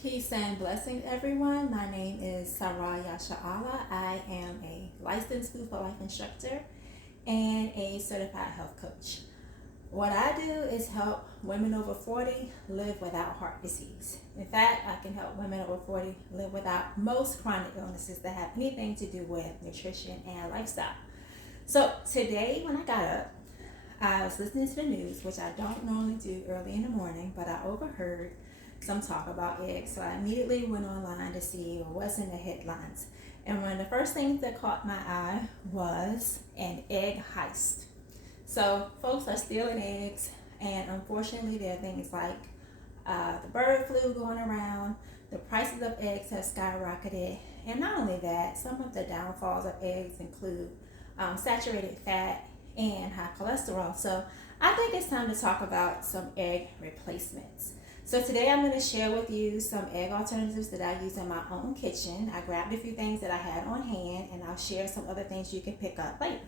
Peace and blessings, everyone. My name is Sarah Yasha'Allah. I am a licensed food for life instructor and a certified health coach. What I do is help women over 40 live without heart disease. In fact, I can help women over 40 live without most chronic illnesses that have anything to do with nutrition and lifestyle. So today, when I got up, I was listening to the news, which I don't normally do early in the morning, but I overheard some talk about eggs. So I immediately went online to see what's in the headlines. And one of the first things that caught my eye was an egg heist. So folks are stealing eggs, and unfortunately there are things like the bird flu going around, the prices of eggs have skyrocketed, and not only that, some of the downfalls of eggs include saturated fat and high cholesterol. So I think it's time to talk about some egg replacements. So today I'm going to share with you some egg alternatives that I use in my own kitchen. I grabbed a few things that I had on hand, and I'll share some other things you can pick up later.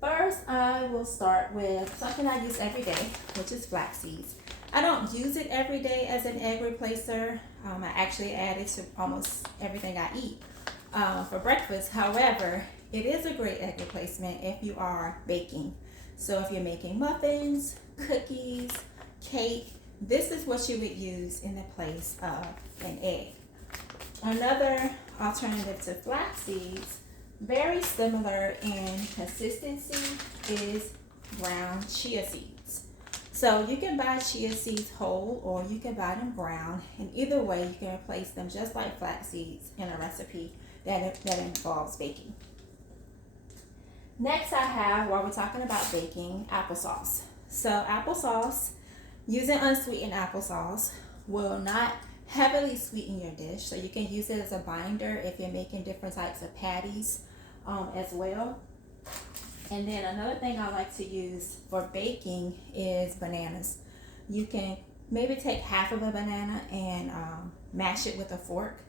First, I will start with something I use every day, which is flax seeds. I don't use it every day as an egg replacer. I actually add it to almost everything I eat for breakfast. However, it is a great egg replacement if you are baking. So if you're making muffins, cookies, cake, this is what you would use in the place of an egg. Another alternative to flax seeds, very similar in consistency, is ground chia seeds. So you can buy chia seeds whole or you can buy them ground, and either way you can replace them just like flax seeds in a recipe that involves baking. Next I have, while we're talking about baking, applesauce. So applesauce, using unsweetened applesauce will not heavily sweeten your dish, so you can use it as a binder if you're making different types of patties as well. And then another thing I like to use for baking is bananas. You can maybe take half of a banana and mash it with a fork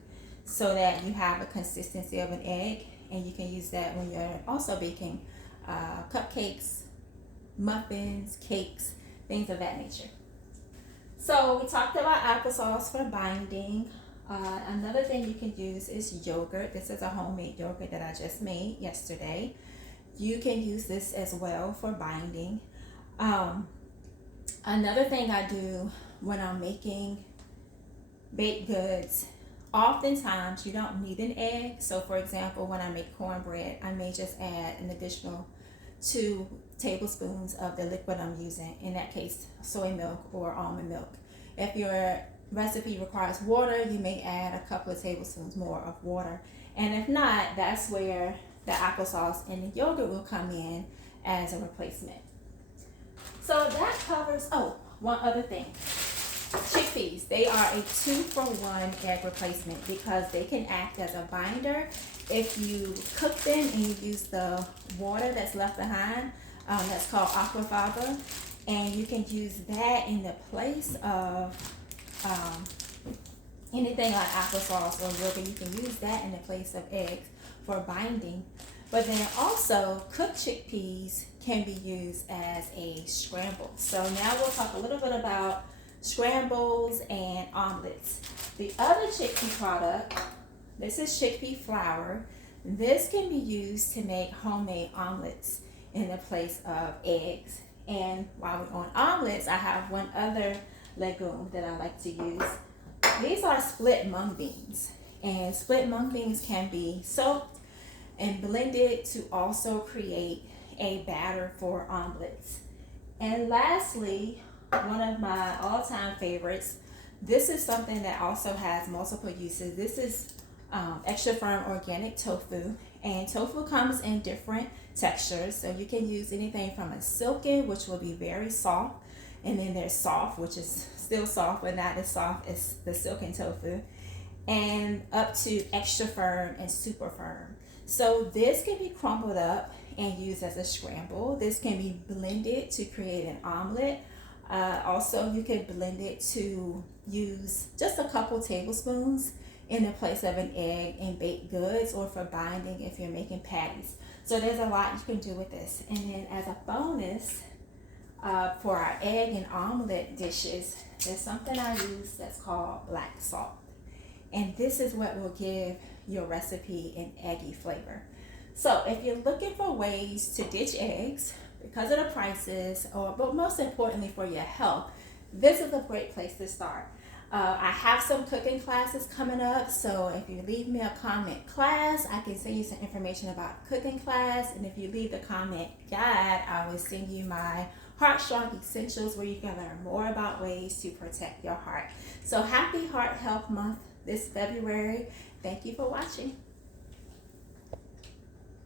so that you have a consistency of an egg, and you can use that when you're also baking cupcakes, muffins, cakes, things of that nature. So we talked about applesauce for binding. Another thing you can use is yogurt. This is a homemade yogurt that I just made yesterday. You can use this as well for binding. Another thing I do when I'm making baked goods, oftentimes you don't need an egg. So for example, when I make cornbread, I may just add an additional 2 tablespoons of the liquid I'm using, in that case soy milk or almond milk. If your recipe requires water, you may add a couple of tablespoons more of water, and if not, that's where the applesauce and the yogurt will come in as a replacement. So that covers, one other thing. Chickpeas, they are a 2-for-1 egg replacement because they can act as a binder. If you cook them and you use the water that's left behind, that's called aquafaba, and you can use that in the place of anything like applesauce or yogurt. You can use that in the place of eggs for binding. But then also cooked chickpeas can be used as a scramble. So now we'll talk a little bit about scrambles and omelets. The other chickpea product, this is chickpea flour. This can be used to make homemade omelets in the place of eggs. And while we're on omelets, I have one other legume that I like to use. These are split mung beans, and split mung beans can be soaked and blended to also create a batter for omelets. And lastly, one of my all-time favorites, this is something that also has multiple uses. This is extra firm organic tofu, and tofu comes in different textures, so you can use anything from a silken, which will be very soft, and then there's soft, which is still soft but not as soft as the silken tofu, and up to extra firm and super firm. So this can be crumbled up and used as a scramble. This can be blended to create an omelet. Also, you can blend it to use just a couple tablespoons in the place of an egg in baked goods, or for binding if you're making patties. So there's a lot you can do with this. And then as a bonus, for our egg and omelet dishes, there's something I use that's called black salt. And this is what will give your recipe an eggy flavor. So if you're looking for ways to ditch eggs because of the prices, or but most importantly for your health, this is a great place to start. I have some cooking classes coming up, so if you leave me a comment class, I can send you some information about cooking class. And if you leave the comment guide, I will send you my Heart Strong Essentials where you can learn more about ways to protect your heart. So happy Heart Health Month this February. Thank you for watching.